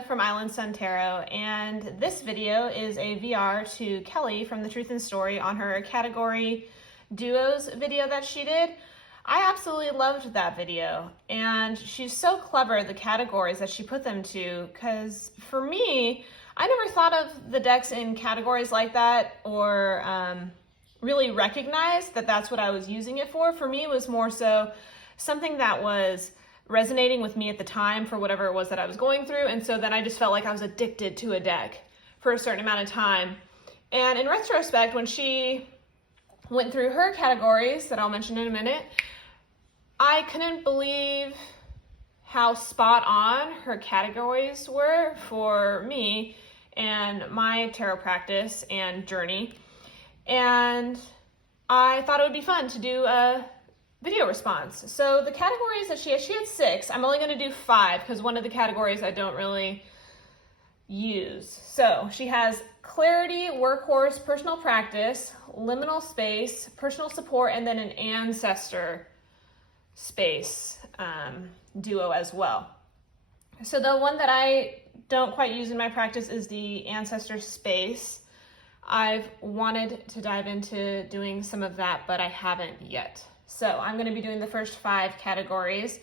Jessica from Island Sun Tarot, and this video is a VR to Kelly from The Truth and Story on her category duos video that she did. I absolutely loved that video, and she's so clever, the categories that she put them to, because for me, I never thought of the decks in categories like that or really recognized that that's what I was using it for. For me, it was more so something that was resonating with me at the time for whatever it was that I was going through. And so then I just felt like I was addicted to a deck for a certain amount of time. And in retrospect, when she went through her categories that I'll mention in a minute, I couldn't believe how spot on her categories were for me and my tarot practice and journey. And I thought it would be fun to do a video response. So the categories that she had 6. I'm only going to do 5 because one of the categories I don't really use. So she has clarity, workhorse, personal practice, liminal space, personal support, and then an ancestor space duo as well. So the one that I don't quite use in my practice is the ancestor space. I've wanted to dive into doing some of that, but I haven't yet. So I'm going to be doing the first 5 categories.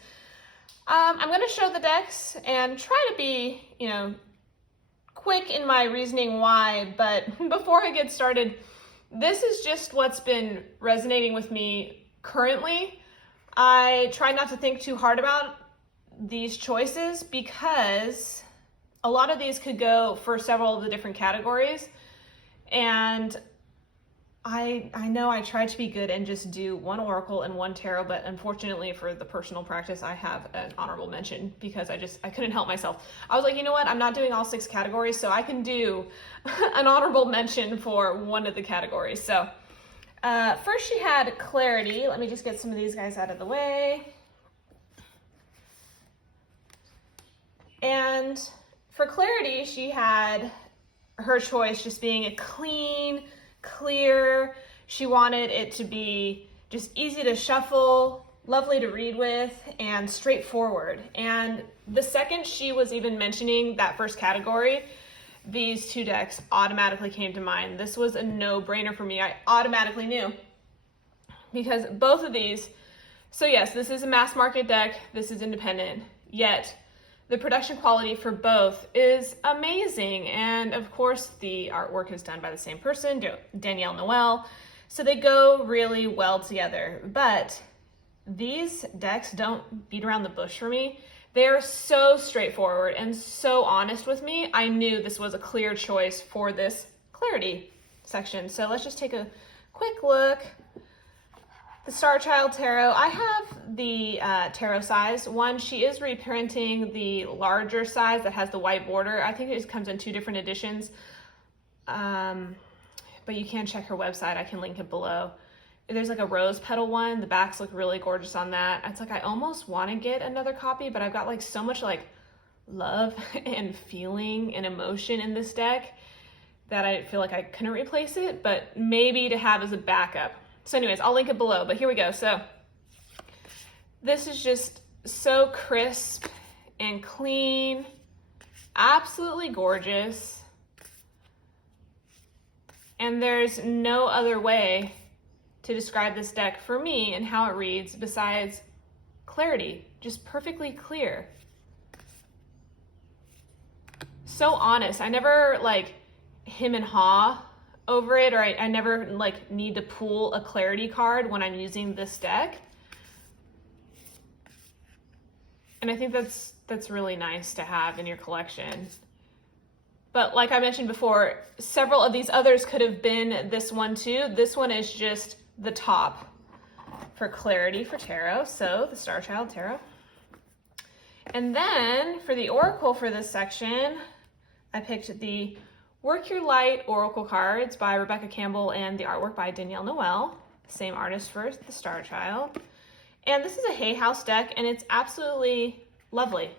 I'm going to show the decks and try to be, quick in my reasoning why, but before I get started, this is just what's been resonating with me currently. I try not to think too hard about these choices because a lot of these could go for several of the different categories. And I know I tried to be good and just do one oracle and one tarot, but unfortunately for the personal practice, I have an honorable mention because I couldn't help myself. I was like, you know what? I'm not doing all 6 categories, so I can do an honorable mention for one of the categories. So first she had clarity. Let me just get some of these guys out of the way. And for clarity, she had her choice just being a clean, clear. She wanted it to be just easy to shuffle, lovely to read with, and straightforward. And the second she was even mentioning that first category, these 2 decks automatically came to mind. This was a no-brainer for me. I automatically knew because both of these, so yes, this is a mass market deck, this is independent, yet the production quality for both is amazing. And of course, the artwork is done by the same person, Danielle Noel. So they go really well together. But these decks don't beat around the bush for me. They are so straightforward and so honest with me. I knew this was a clear choice for this clarity section. So let's just take a quick look. The Star Child Tarot, I have the tarot size one. She is reprinting the larger size that has the white border. I think it comes in 2 different editions, but you can check her website. I can link it below. There's like a rose petal one. The backs look really gorgeous on that. It's like I almost want to get another copy, but I've got like so much like love and feeling and emotion in this deck that I feel like I couldn't replace it, but maybe to have as a backup. So anyways, I'll link it below, but here we go. So this is just so crisp and clean, absolutely gorgeous. And there's no other way to describe this deck for me and how it reads besides clarity, just perfectly clear. So honest. I never like hem and haw over it, or I never like need to pull a clarity card when I'm using this deck. And I think that's really nice to have in your collection. But like I mentioned before, several of these others could have been this one too. This one is just the top for clarity for tarot. So the Star Child Tarot. And then for the oracle for this section, I picked the Work Your Light Oracle cards by Rebecca Campbell and the artwork by Danielle Noel, same artist for the Star Child. And this is a Hay House deck, and it's absolutely lovely.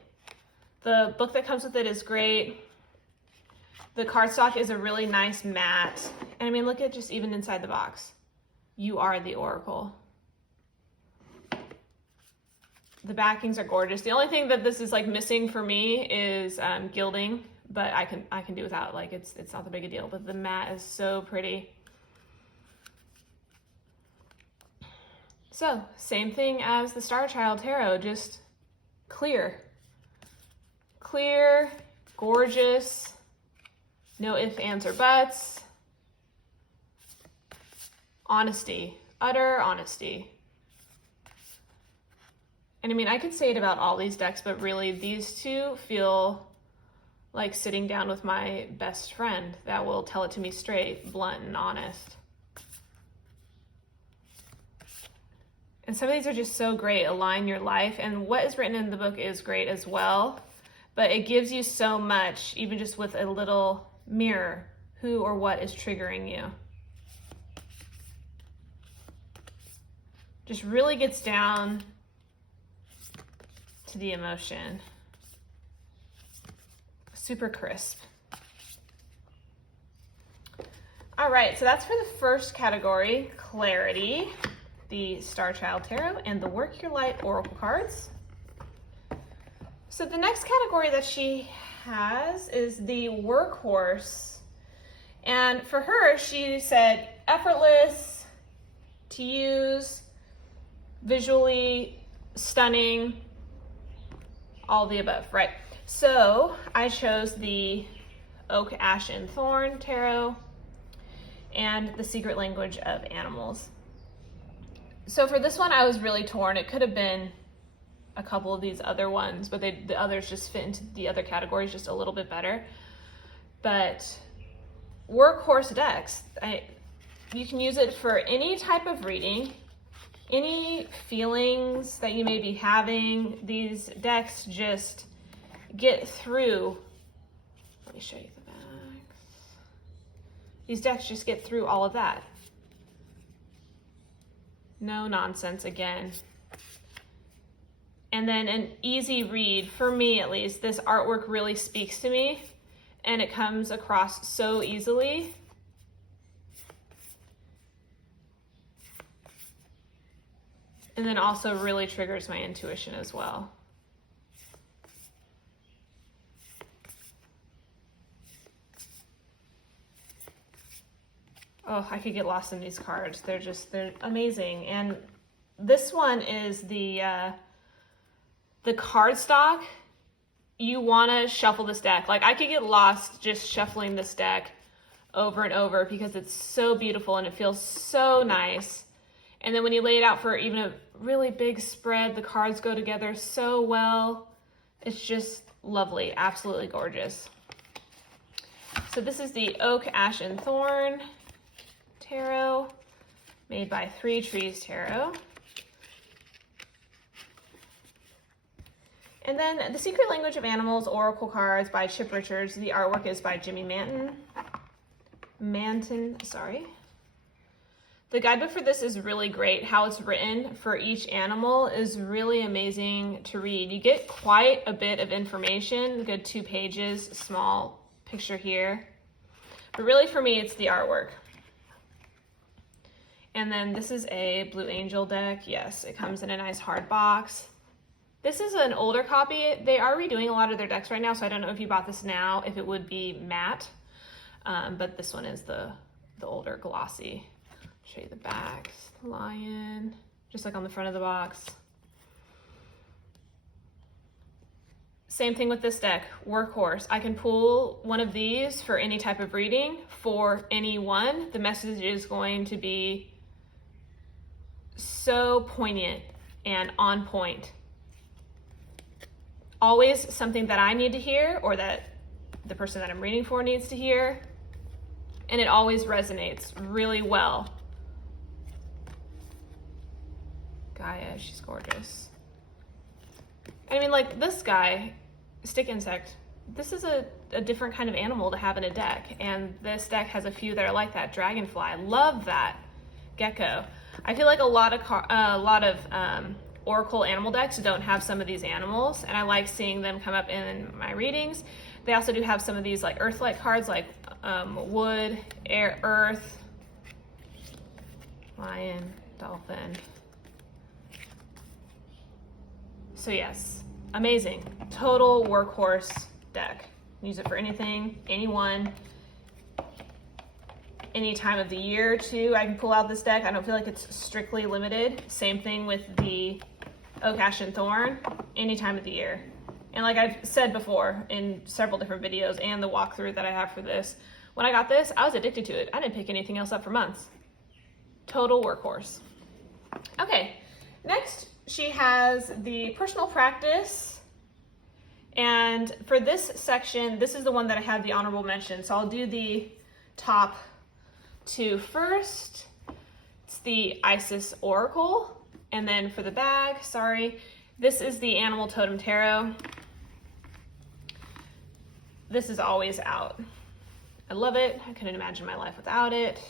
The book that comes with it is great. The cardstock is a really nice matte. And I mean, look at just even inside the box. You are the Oracle. The backings are gorgeous. The only thing that this is like missing for me is gilding, but I can do without. Like it's not that big a deal. But the mat is so pretty. So same thing as the Star Child Tarot, just clear, gorgeous, no ifs, ands, or buts. Honesty, utter honesty. And I mean, I could say it about all these decks, but really these two feel like sitting down with my best friend that will tell it to me straight, blunt, and honest. And some of these are just so great. Align your life. And what is written in the book is great as well. But it gives you so much, even just with a little mirror, who or what is triggering you. Just really gets down to the emotion. Super crisp. All right, so that's for the first category, clarity, the Star Child Tarot, and the Work Your Light Oracle cards. So the next category that she has is the Workhorse. And for her, she said effortless to use, visually stunning, all the above, right? So I chose the Oak, Ash, and Thorn Tarot and the Secret Language of Animals. So for this one, I was really torn. It could have been a couple of these other ones, but the others just fit into the other categories just a little bit better. But Workhorse decks, you can use it for any type of reading, any feelings that you may be having. These decks just get through. Let me show you the backs. These decks just get through all of that. No nonsense again. And then an easy read, for me at least. This artwork really speaks to me and it comes across so easily. And then also really triggers my intuition as well. Oh, I could get lost in these cards. They're amazing. And this one is the cardstock. You want to shuffle this deck. Like I could get lost just shuffling this deck over and over because it's so beautiful and it feels so nice. And then when you lay it out for even a really big spread, the cards go together so well. It's just lovely, absolutely gorgeous. So this is the Oak, Ash, and Thorn Tarot, made by Three Trees Tarot. And then the Secret Language of Animals Oracle cards by Chip Richards. The artwork is by Jimmy Manton, sorry. The guidebook for this is really great. How it's written for each animal is really amazing to read. You get quite a bit of information, a good 2 pages, small picture here. But really for me, it's the artwork. And then this is a Blue Angel deck. Yes, it comes in a nice hard box. This is an older copy. They are redoing a lot of their decks right now, so I don't know if you bought this now, if it would be matte. But this one is the older glossy. Show you the backs, the lion, just like on the front of the box. Same thing with this deck, Workhorse. I can pull one of these for any type of reading for anyone. The message is going to be so poignant and on point. Always something that I need to hear or that the person that I'm reading for needs to hear. And it always resonates really well. Gaia, she's gorgeous. I mean, like this guy, Stick Insect, this is a different kind of animal to have in a deck. And this deck has a few that are like that. Dragonfly, love that. Gecko. I feel like a lot of Oracle animal decks don't have some of these animals, and I like seeing them come up in my readings. They also do have some of these like earth-like cards, like wood, air, earth, lion, dolphin. So yes, amazing. Total workhorse deck. Use it for anything, anyone, any time of the year too. I can pull out this deck. I don't feel like it's strictly limited. Same thing with the Oak, Ash, and Thorn, any time of the year. And like I've said before in several different videos and the walkthrough that I have for this, when I got this, I was addicted to it. I didn't pick anything else up for months. Total workhorse. Okay, next she has the personal practice. And for this section, this is the one that I have the honorable mention. So I'll do the top two first. It's the Isis Oracle. And then for the bag, this is the Animal Totem Tarot. This is always out. I love it. I couldn't imagine my life without it.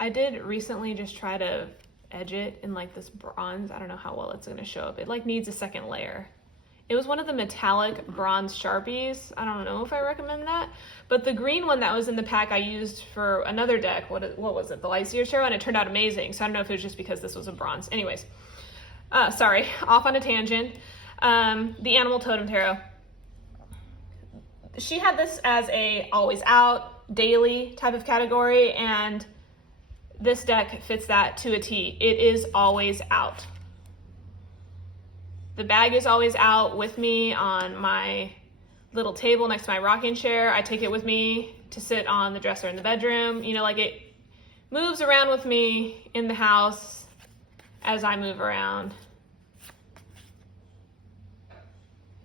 I did recently just try to edge it in like this bronze. I don't know how well it's gonna show up. It like needs a second layer. It was one of the metallic bronze Sharpies. I don't know if I recommend that, but the green one that was in the pack I used for another deck. What was it? The Lightseer Tarot, and it turned out amazing. So I don't know if it was just because this was a bronze. Anyways, sorry, off on a tangent. The Animal Totem Tarot. She had this as a always out, daily type of category, and this deck fits that to a T. It is always out. The bag is always out with me on my little table next to my rocking chair. I take it with me to sit on the dresser in the bedroom. You know, like it moves around with me in the house as I move around.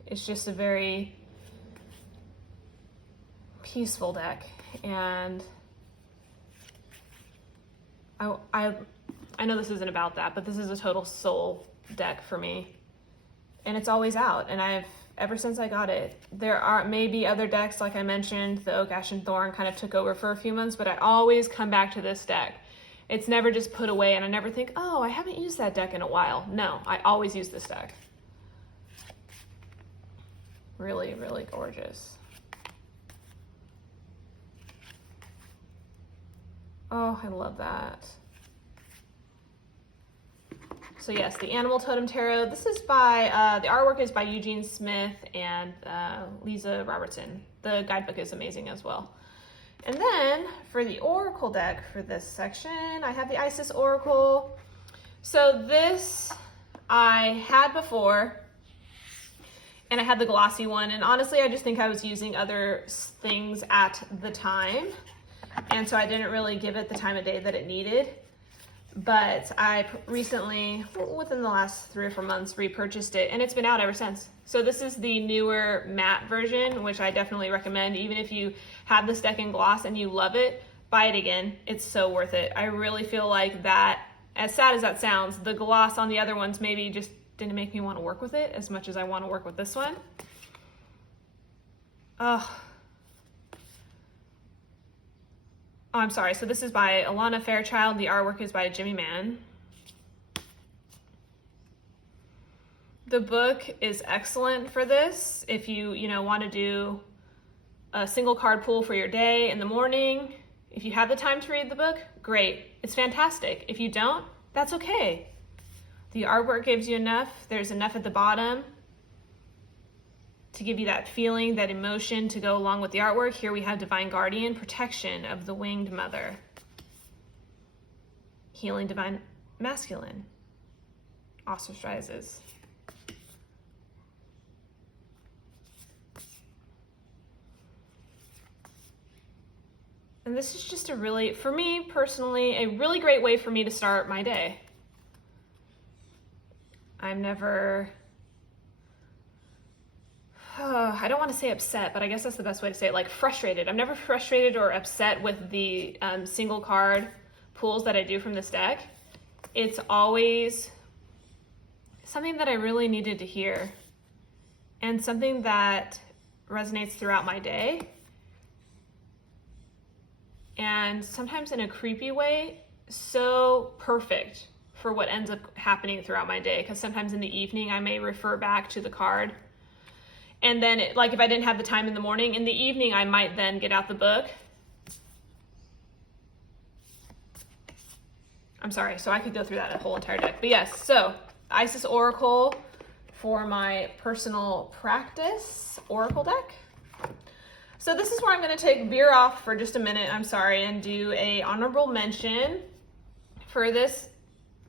It's just a very peaceful deck, and I know this isn't about that, but this is a total soul deck for me, and it's always out. And ever since I got it, there are maybe other decks, like I mentioned, the Oak, Ash, and Thorn kind of took over for a few months, but I always come back to this deck. It's never just put away, and I never think, oh, I haven't used that deck in a while. No, I always use this deck. Really, really gorgeous. Oh, I love that. So yes, the Animal Totem Tarot. This is by, the artwork is by Eugene Smith and Lisa Robertson. The guidebook is amazing as well. And then for the Oracle deck for this section, I have the Isis Oracle. So this I had before, and I had the glossy one. And honestly, I just think I was using other things at the time. And so I didn't really give it the time of day that it needed. But I recently, within the last 3 or 4 months, repurchased it, and it's been out ever since. So this is the newer matte version, which I definitely recommend. Even if you have this deck in gloss and you love it, buy it again. It's so worth it. I really feel like that, as sad as that sounds, the gloss on the other ones maybe just didn't make me want to work with it as much as I want to work with this one. Oh, I'm sorry. So this is by Alana Fairchild. The artwork is by Jimmy Mann. The book is excellent for this. If you want to do a single card pull for your day in the morning, if you have the time to read the book, great. It's fantastic. If you don't, that's okay. The artwork gives you enough. There's enough at the bottom to give you that feeling, that emotion to go along with the artwork. Here we have Divine Guardian, protection of the winged mother. Healing Divine Masculine, ostracizes. And this is just a really, for me personally, a really great way for me to start my day. I'm never, I don't want to say upset, but I guess that's the best way to say it, like frustrated. I'm never frustrated or upset with the single card pulls that I do from this deck. It's always something that I really needed to hear and something that resonates throughout my day. And sometimes in a creepy way, so perfect for what ends up happening throughout my day. Because sometimes in the evening, I may refer back to the card. And then, like if I didn't have the time in the morning, in the evening, I might then get out the book. I'm sorry, so I could go through that whole entire deck. But yes, so Isis Oracle for my personal practice Oracle deck. So this is where I'm going to take veer off for just a minute, I'm sorry, and do a honorable mention for this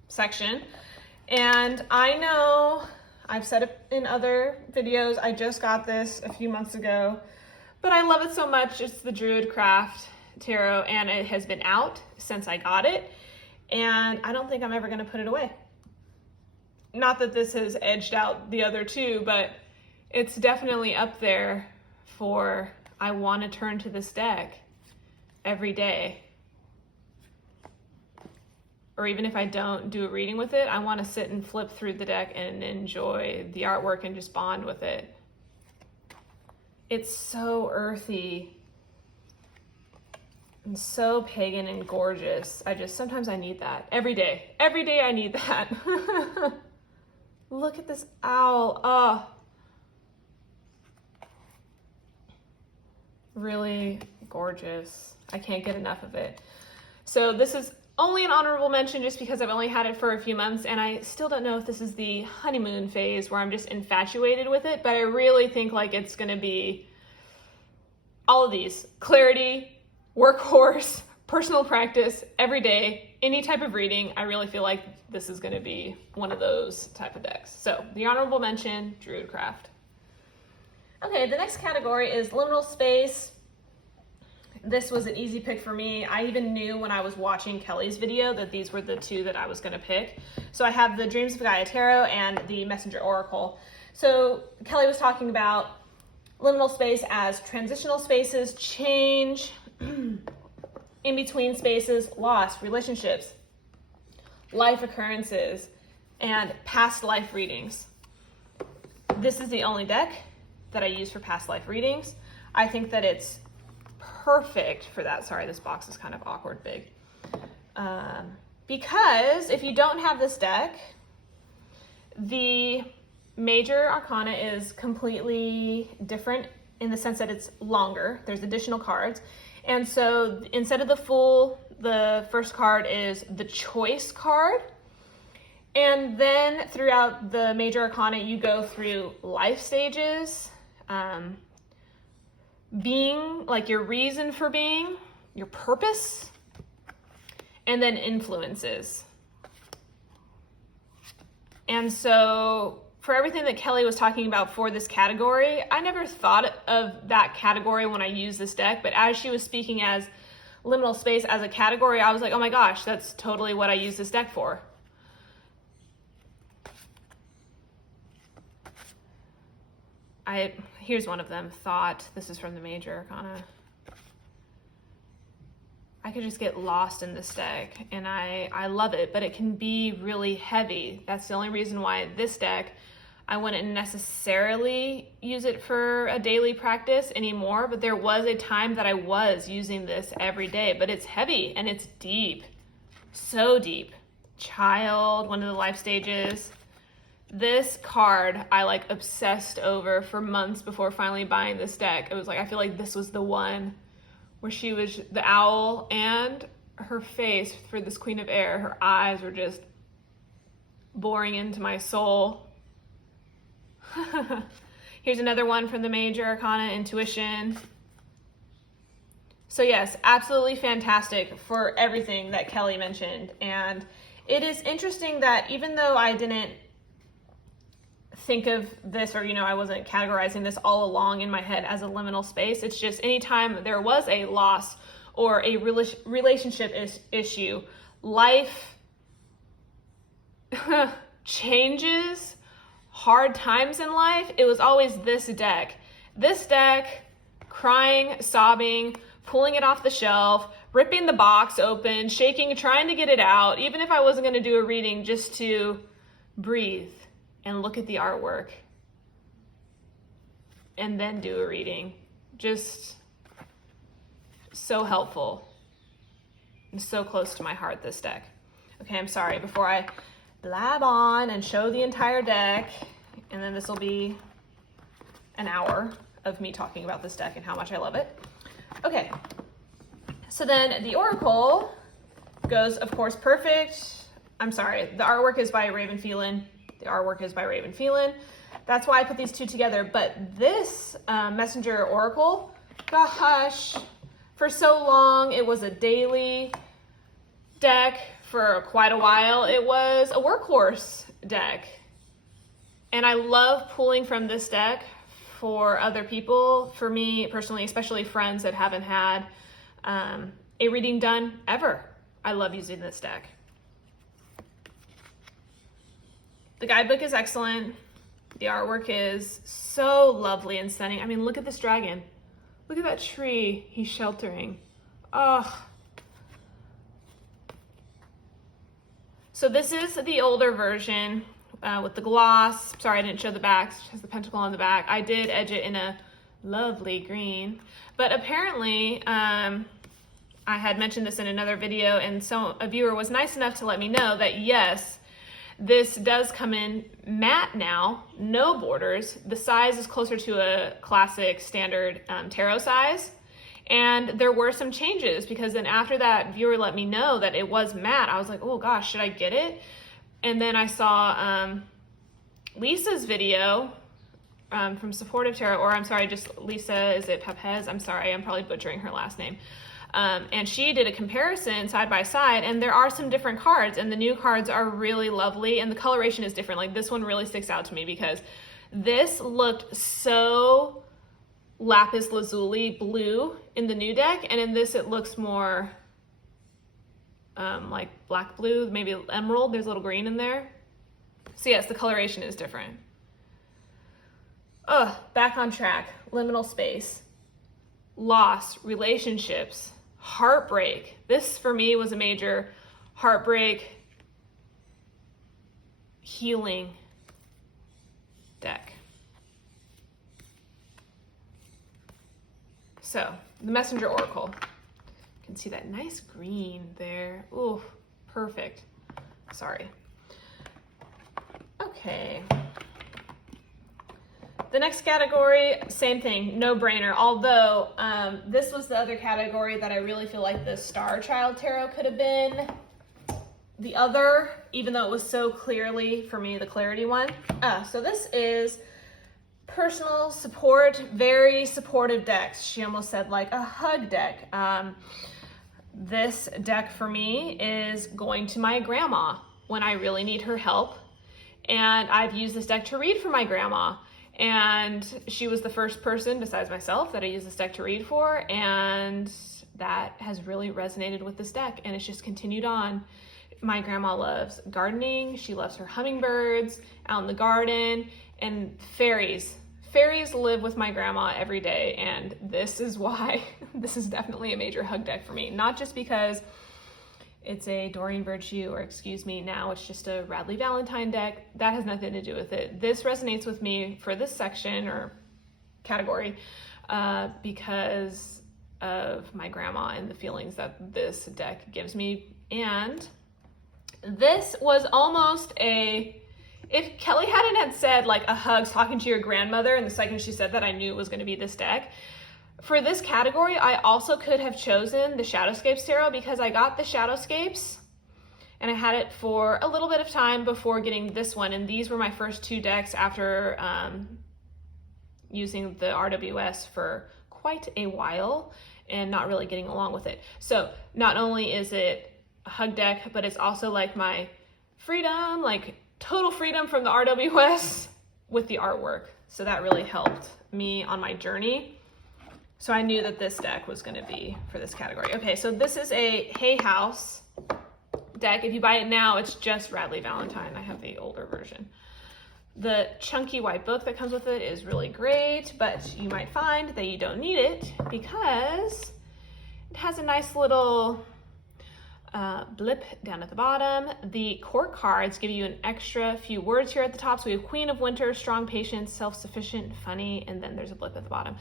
section. And I know I've said it in other videos, I just got this a few months ago, but I love it so much. It's the Druidcraft Tarot, and it has been out since I got it, and I don't think I'm ever going to put it away. Not that this has edged out the other two, but it's definitely up there for I want to turn to this deck every day. Or even if I don't do a reading with it, I want to sit and flip through the deck and enjoy the artwork and just bond with it. It's so earthy and so pagan and gorgeous. Sometimes I need that. Every day I need that. Look at this owl. Oh. Really gorgeous. I can't get enough of it. So this is only an honorable mention just because I've only had it for a few months, and I still don't know if this is the honeymoon phase where I'm just infatuated with it, but I really think like it's gonna be all of these. Clarity, Workhorse, personal practice, every day, any type of reading. I really feel like this is gonna be one of those type of decks. So the honorable mention, Druidcraft. Okay, the next category is Liminal Space. This was an easy pick for me. I even knew when I was watching Kelly's video that these were the two that I was gonna pick. So I have the Dreams of Gaia Tarot and the Messenger Oracle. So Kelly was talking about liminal space as transitional spaces, change, in between spaces, loss, relationships, life occurrences, and past life readings. This is the only deck that I use for past life readings. I think that it's perfect for that. Sorry, this box is kind of awkward big. Because if you don't have this deck, the major arcana is completely different in the sense that it's longer. There's additional cards. And so instead of the first card is the choice card. And then throughout the major arcana, you go through life stages, being, like your reason for being, your purpose, and then influences. And so for everything that Kelly was talking about for this category, I never thought of that category when I used this deck, but as she was speaking as liminal space as a category, I was like, oh my gosh, that's totally what I use this deck for. Here's one of them, Thought. This is from the major arcana. I could just get lost in this deck, and I love it, but it can be really heavy. That's the only reason why this deck, I wouldn't necessarily use it for a daily practice anymore, but there was a time that I was using this every day, but it's heavy and it's deep, so deep. Child, one of the life stages. This card I like obsessed over for months before finally buying this deck. It was like, I feel like this was the one where she was the owl, and her face for this Queen of Air, her eyes were just boring into my soul. Here's another one from the major arcana, Intuition. So yes, absolutely fantastic for everything that Kelly mentioned. And it is interesting that even though I didn't think of this, or I wasn't categorizing this all along in my head as a liminal space, it's just anytime there was a loss or a relationship issue, life changes, hard times in life, it was always this deck, crying, sobbing, pulling it off the shelf, ripping the box open, shaking, trying to get it out, even if I wasn't going to do a reading, just to breathe and look at the artwork and then do a reading. Just so helpful and so close to my heart, this deck. Okay, I'm sorry, before I blab on and show the entire deck, and then this will be an hour of me talking about this deck and how much I love it. Okay, so then the Oracle goes, of course, perfect. I'm sorry, the artwork is by Raven Phelan. That's why I put these two together. But this Messenger Oracle, gosh, for so long it was a daily deck. For quite a while it was a Workhorse deck. And I love pulling from this deck for other people. For me personally, especially friends that haven't had a reading done ever. I love using this deck. The guidebook is excellent. The artwork is so lovely and stunning. I mean, look at this dragon. Look at that tree he's sheltering. Oh. So this is the older version with the gloss. Sorry, I didn't show the back. It has the pentacle on the back. I did edge it in a lovely green. But apparently, I had mentioned this in another video, and so a viewer was nice enough to let me know that yes, this does come in matte now, no borders. The size is closer to a classic standard tarot size. And there were some changes, because then after that viewer let me know that it was matte, I was like, oh gosh, should I get it? And then I saw Lisa's video from Supportive Tarot, or I'm sorry, just Lisa, is it Pepez? I'm sorry, I'm probably butchering her last name. And she did a comparison side by side, and there are some different cards, and the new cards are really lovely, and the coloration is different. Like this one really sticks out to me because this looked so lapis lazuli blue in the new deck, and in this it looks more like black blue, maybe emerald. There's a little green in there. So yes, the coloration is different. Back on track. Liminal space, loss, relationships, heartbreak. This for me was a major heartbreak healing deck. So the Messenger Oracle, you can see that nice green there. Ooh, perfect. Sorry. Okay. The next category, same thing, no brainer. Although this was the other category that I really feel like the Star Child Tarot could have been the other, even though it was so clearly, for me, the clarity one. So this is personal support, very supportive decks. She almost said like a hug deck. This deck for me is going to my grandma when I really need her help. And I've used this deck to read for my grandma. And she was the first person besides myself that I used this deck to read for. And that has really resonated with this deck. And it's just continued on. My grandma loves gardening. She loves her hummingbirds out in the garden, and fairies. Fairies live with my grandma every day, and this is why this is definitely a major hug deck for me. Not just because it's a Doreen Virtue, or excuse me, now it's just a Radley Valentine deck. That has nothing to do with it. This resonates with me for this section or category because of my grandma and the feelings that this deck gives me. And this was almost a, if Kelly hadn't had said like a hug talking to your grandmother, and the second she said that, I knew it was going to be this deck. For this category, I also could have chosen the Shadowscapes Tarot, because I got the Shadowscapes and I had it for a little bit of time before getting this one. And these were my first two decks after using the RWS for quite a while and not really getting along with it. So not only is it a hug deck, but it's also like my freedom, like total freedom from the RWS with the artwork. So that really helped me on my journey. So I knew that this deck was going to be for this category. Okay, so this is a Hay House deck. If you buy it now, it's just Radley Valentine. I have the older version. The chunky white book that comes with it is really great, but you might find that you don't need it because it has a nice little blip down at the bottom. The court cards give you an extra few words here at the top. So we have Queen of Winter, strong, patient, self-sufficient, funny, and then there's a blip at the bottom.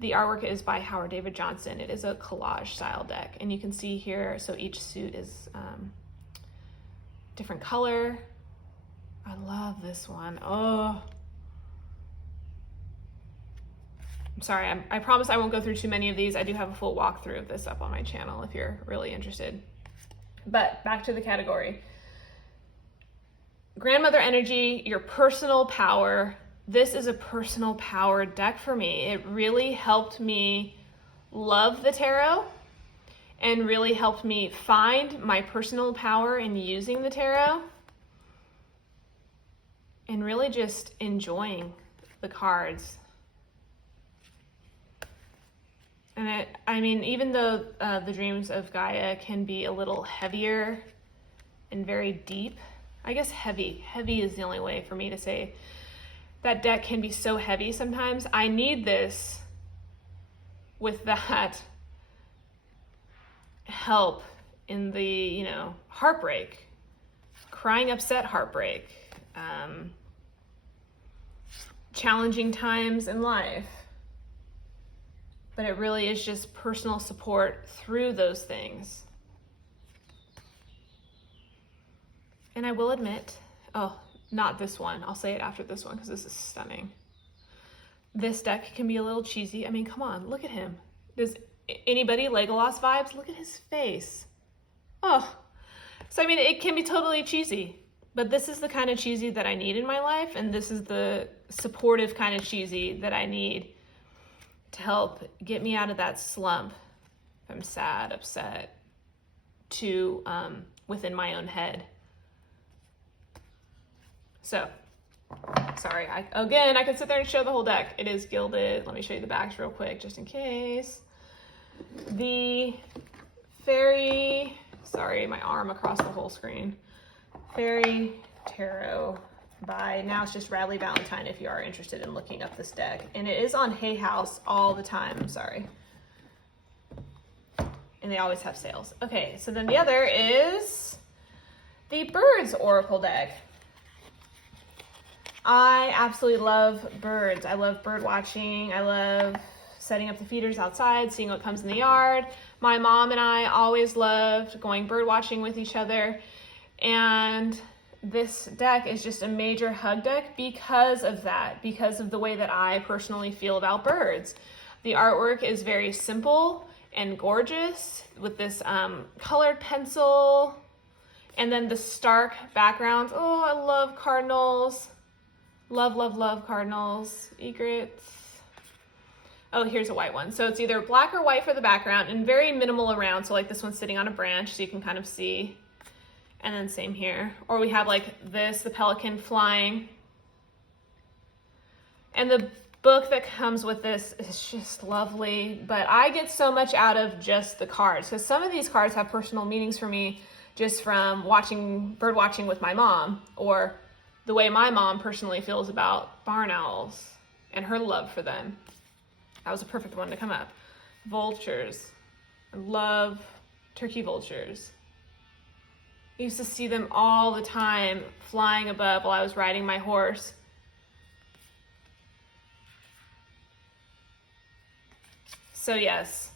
The artwork is by Howard David Johnson. It is a collage style deck, and you can see here, so each suit is different color. I love this one. Oh, I'm sorry, I promise I won't go through too many of these. I do have a full walkthrough of this up on my channel if you're really interested. But back to the category. Grandmother energy, your personal power, this is a personal power deck for me. It really helped me love the tarot and really helped me find my personal power in using the tarot and really just enjoying the cards. And I mean, even though the Dreams of Gaia can be a little heavier and very deep, I guess heavy is the only way for me to say that deck can be so heavy sometimes. I need this with that help in the, you know, heartbreak, crying upset heartbreak, challenging times in life. But it really is just personal support through those things. And I will admit, oh, not this one. I'll say it after this one because this is stunning. This deck can be a little cheesy. I mean, come on, look at him. Does anybody Legolas vibes? Look at his face. Oh, so I mean, it can be totally cheesy, but this is the kind of cheesy that I need in my life, and this is the supportive kind of cheesy that I need to help get me out of that slump. If I'm sad, upset, to within my own head. So, sorry, again, I could sit there and show the whole deck. It is gilded. Let me show you the backs real quick, just in case. The Fairy, sorry, my arm across the whole screen. Fairy Tarot by, now it's just Radley Valentine if you are interested in looking up this deck. And it is on Hay House all the time, I'm sorry. And they always have sales. Okay, so then the other is the Birds Oracle deck. I absolutely love birds. I love bird watching. I love setting up the feeders outside, seeing what comes in the yard. My mom and I always loved going bird watching with each other. And this deck is just a major hug deck because of that, because of the way that I personally feel about birds. The artwork is very simple and gorgeous with this colored pencil, and then the stark backgrounds. Oh, I love cardinals. Love, love, love cardinals. Egrets. Oh, here's a white one. So it's either black or white for the background and very minimal around. So like this one's sitting on a branch so you can kind of see. And then same here. Or we have like this, the pelican flying. And the book that comes with this is just lovely. But I get so much out of just the cards, because some of these cards have personal meanings for me just from watching, bird watching with my mom, or the way my mom personally feels about barn owls and her love for them. That was a perfect one to come up. Vultures. I love turkey vultures. I used to see them all the time flying above while I was riding my horse. So yes,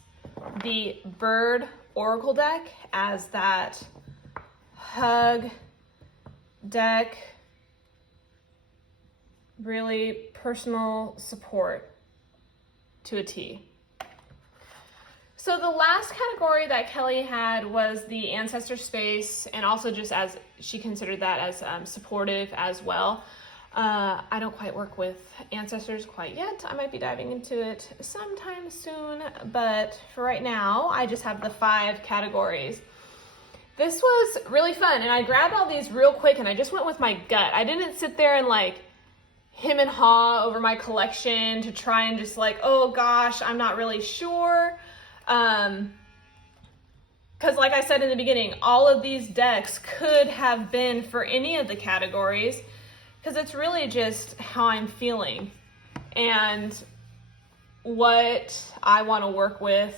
the Bird Oracle deck as that hug deck, really personal support to a T. So the last category that Kelly had was the ancestor space, and also just as she considered that as supportive as well. I don't quite work with ancestors quite yet. I might be diving into it sometime soon, but for right now, I just have the 5 categories. This was really fun, and I grabbed all these real quick, and I just went with my gut. I didn't sit there and like hem and haw over my collection to try and just like, oh gosh, I'm not really sure. Because like I said in the beginning, all of these decks could have been for any of the categories, because it's really just how I'm feeling and what I want to work with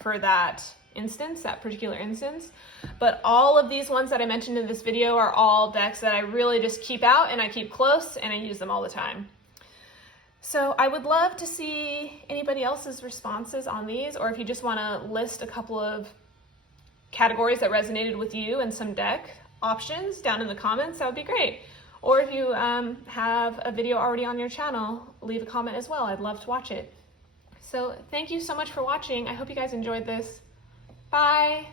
for that instance, that particular instance. But all of these ones that I mentioned in this video are all decks that I really just keep out and I keep close and I use them all the time. So I would love to see anybody else's responses on these, or if you just want to list a couple of categories that resonated with you and some deck options down in the comments, that would be great. Or if you have a video already on your channel, leave a comment as well. I'd love to watch it. So thank you so much for watching. I hope you guys enjoyed this. Bye.